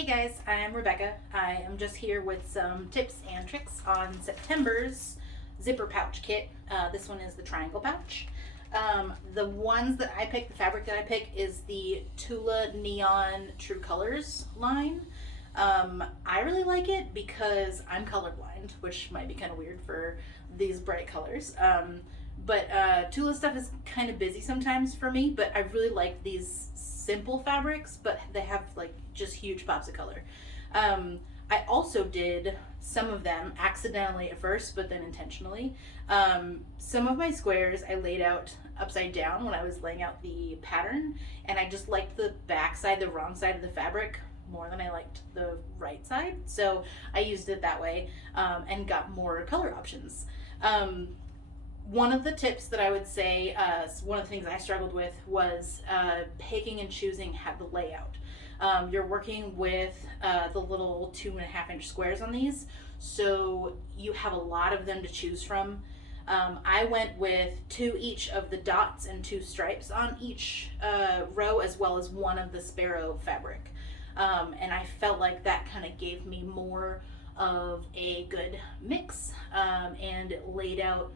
Hey guys, I'm Rebecca. I am just here with some tips and tricks on September's zipper pouch kit. This one is the triangle pouch. The ones that I pick, the fabric that I pick is the Tula Neon True Colors line. I really like it because I'm colorblind, which might be kind of weird for these bright colors. But Tula stuff is kind of busy sometimes for me, but I really like these simple fabrics, but they have like just huge pops of color. I also did some of them accidentally at first, but then intentionally. Some of my squares I laid out upside down when I was laying out the pattern, and I just liked the back side, the wrong side of the fabric more than I liked the right side. So I used it that way and got more color options. One of the tips that I would say, one of the things I struggled with was picking and choosing the layout. You're working with the little 2.5-inch squares on these, so you have a lot of them to choose from. I went with 2 each of the dots and 2 stripes on each row, as well as 1 of the sparrow fabric. And I felt like that kind of gave me more of a good mix, and it laid out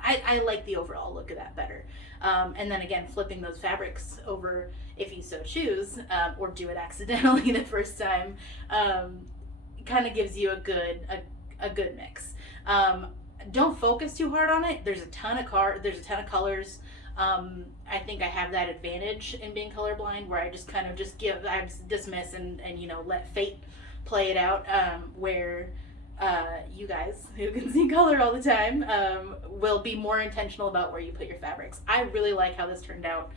I like the overall look of that better. And then again, flipping those fabrics over if you so choose, or do it accidentally the first time, kind of gives you a good mix. Don't focus too hard on it. There's a ton of colors. I think I have that advantage in being colorblind, where I just kind of I dismiss and let fate play it out, where you guys who can see color all the time will be more intentional about where you put your fabrics. I really like how this turned out,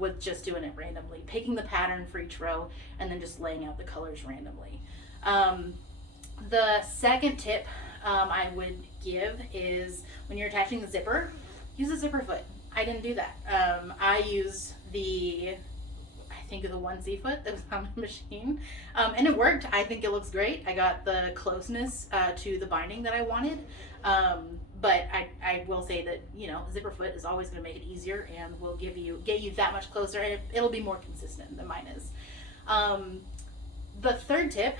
with just doing it randomly, picking the pattern for each row and then just laying out the colors randomly. The second tip I would give is when you're attaching the zipper, use a zipper foot. I didn't do that. I used the 1C foot that was on the machine, and it worked. I think it looks great. I got the closeness to the binding that I wanted, but I will say that zipper foot is always going to make it easier and will get you that much closer, and it'll be more consistent than mine is. The third tip,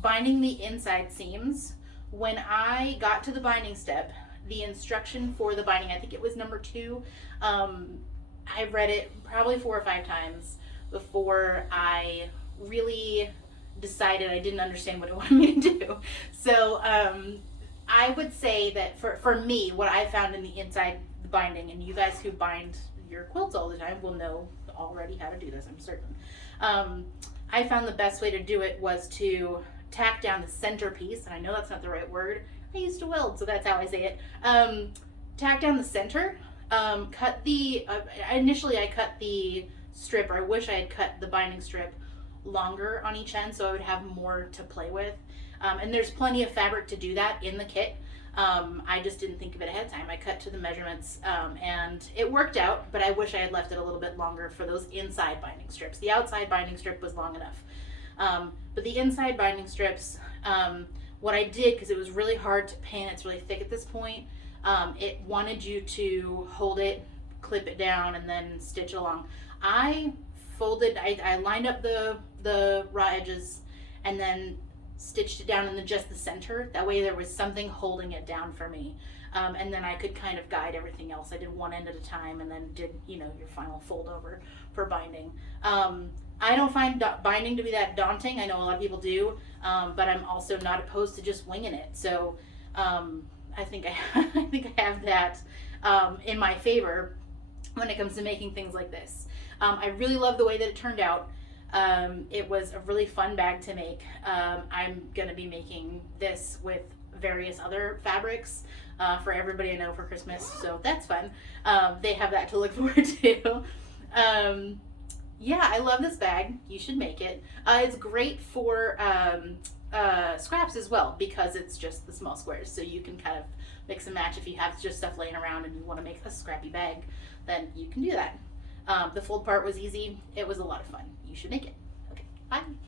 binding the inside seams. When I got to the binding step, the instruction for the binding, I think it was number 2, I read it probably 4 or 5 times before I really decided I didn't understand what it wanted me to do. So I would say that for me, what I found in the inside binding, and you guys who bind your quilts all the time will know already how to do this, I'm certain. I found the best way to do it was to tack down the center piece, and I know that's not the right word. I used to weld, so that's how I say it. Tack down the center. Cut the initially I cut the strip, or I wish I had cut the binding strip longer on each end so I would have more to play with, and there's plenty of fabric to do that in the kit. I just didn't think of it ahead of time. I cut to the measurements, and it worked out, but I wish I had left it a little bit longer for those inside binding strips. The outside binding strip was long enough, but the inside binding strips, what I did, because it was really hard to pin, it's really thick at this point, it wanted you to hold it, clip it down, and then stitch along. I lined up the raw edges and then stitched it down in just the center. That way there was something holding it down for me. And then I could kind of guide everything else. I did one end at a time and then did, your final fold over for binding. I don't find binding to be that daunting. I know a lot of people do, but I'm also not opposed to just winging it. So, I think I have that in my favor when it comes to making things like this. I really love the way that it turned out. It was a really fun bag to make. I'm going to be making this with various other fabrics for everybody I know for Christmas, so that's fun. They have that to look forward to. Yeah, I love this bag. You should make it. It's great for scraps as well, because it's just the small squares, so you can kind of mix and match. If you have just stuff laying around and you want to make a scrappy bag, then you can do that. The fold part was easy. It was a lot of fun. You should make it. Okay, bye.